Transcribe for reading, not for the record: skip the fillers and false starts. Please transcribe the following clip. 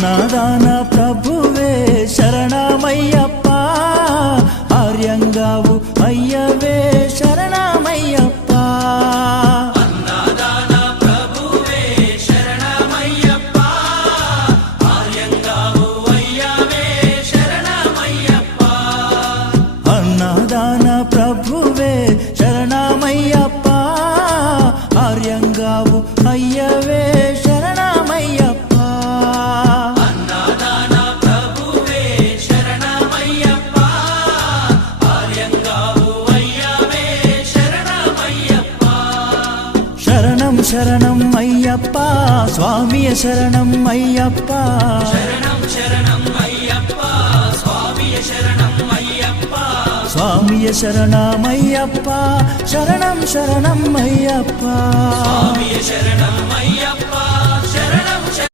అన్నదాన ప్రభువే శరణమయ్యప్ప, ఆర్యంగావు అయ్యవే శరణమయ్యప్ప. అన్నదాన ప్రభువే శరణమయ్యప్ప, ఆర్యంగావు అయ్యవే శరణమయ్యప్ప. అన్నదాన ప్రభువే శరణమయ్యప్ప, ఆర్యంగావు అయ్యవే శరణమయ్యప్ప. అన్నదాన ప్రభువే శరణమయ్యప్ప, ఆర్యంగావు అయ్యవే శరణమయ్యప్ప. శరణం శరణం అయ్యప్ప, స్వామియ శరణం అయ్యప్ప. శరణం శరణం అయ్యప్ప, స్వామియ శరణం అయ్యప్ప. స్వామియ శరణమయ్యప్ప, శరణం శరణం అయ్యప్ప. స్వామియ శరణం అయ్యప్ప.